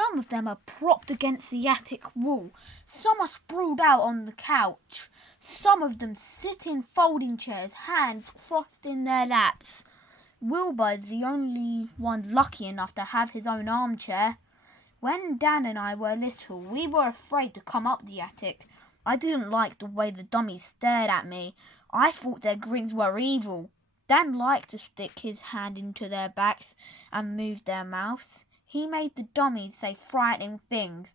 Some of them are propped against the attic wall. Some are sprawled out on the couch. Some of them sit in folding chairs, hands crossed in their laps. Wilbur's the only one lucky enough to have his own armchair. When Dan and I were little, we were afraid to come up the attic. I didn't like the way the dummies stared at me. I thought their grins were evil. Dan liked to stick his hand into their backs and move their mouths. He made the dummies say frightening things.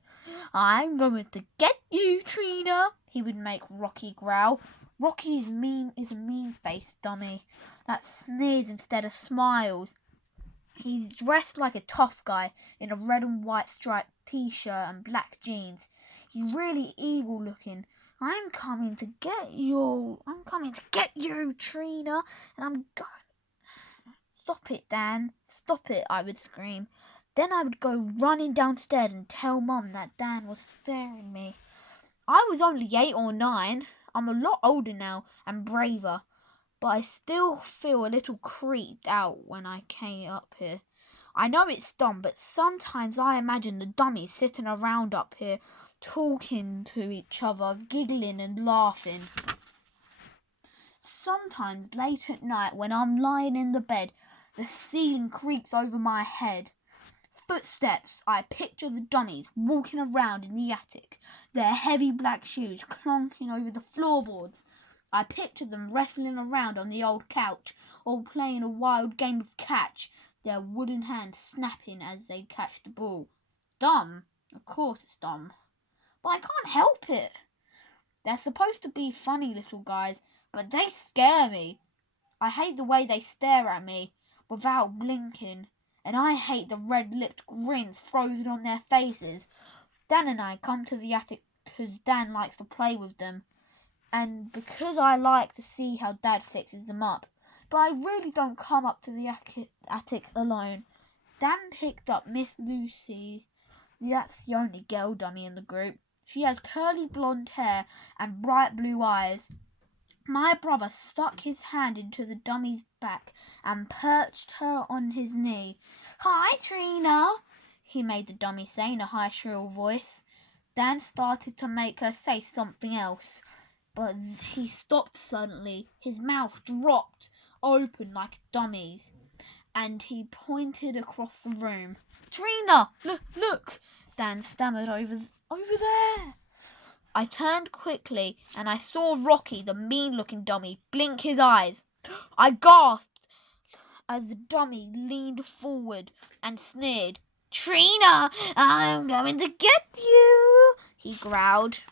"I'm going to get you, Trina," he would make Rocky growl. Rocky is a mean-faced dummy that sneers instead of smiles. He's dressed like a tough guy in a red and white striped t-shirt and black jeans. He's really evil looking. I'm coming to get you, Trina, and I'm going... "Stop it, Dan. Stop it," I would scream. Then I would go running downstairs and tell Mum that Dan was staring at me. I was only 8 or 9. I'm a lot older now and braver, but I still feel a little creeped out when I came up here. I know it's dumb, but sometimes I imagine the dummies sitting around up here, talking to each other, giggling and laughing. Sometimes late at night when I'm lying in the bed, the ceiling creaks over my head. Footsteps. I picture the dummies walking around in the attic, their heavy black shoes clonking over the floorboards. I picture them wrestling around on the old couch or playing a wild game of catch, their wooden hands snapping as they catch the ball. Dumb? Of course it's dumb. But I can't help it. They're supposed to be funny little guys, but they scare me. I hate the way they stare at me without blinking. And I hate the red-lipped grins frozen on their faces. Dan and I come to the attic because Dan likes to play with them, and because I like to see how Dad fixes them up. But I really don't come up to the attic alone. Dan picked up Miss Lucy. That's the only girl dummy in the group. She has curly blonde hair and bright blue eyes. My brother stuck his hand into the dummy's back and perched her on his knee. "Hi, Trina," he made the dummy say in a high, shrill voice. Dan started to make her say something else, but he stopped suddenly. His mouth dropped open like a dummy's, and he pointed across the room. "Trina, look," Dan stammered, over there. I turned quickly and I saw Rocky, the mean-looking dummy, blink his eyes. I gasped as the dummy leaned forward and sneered. "Trina, I'm going to get you," he growled.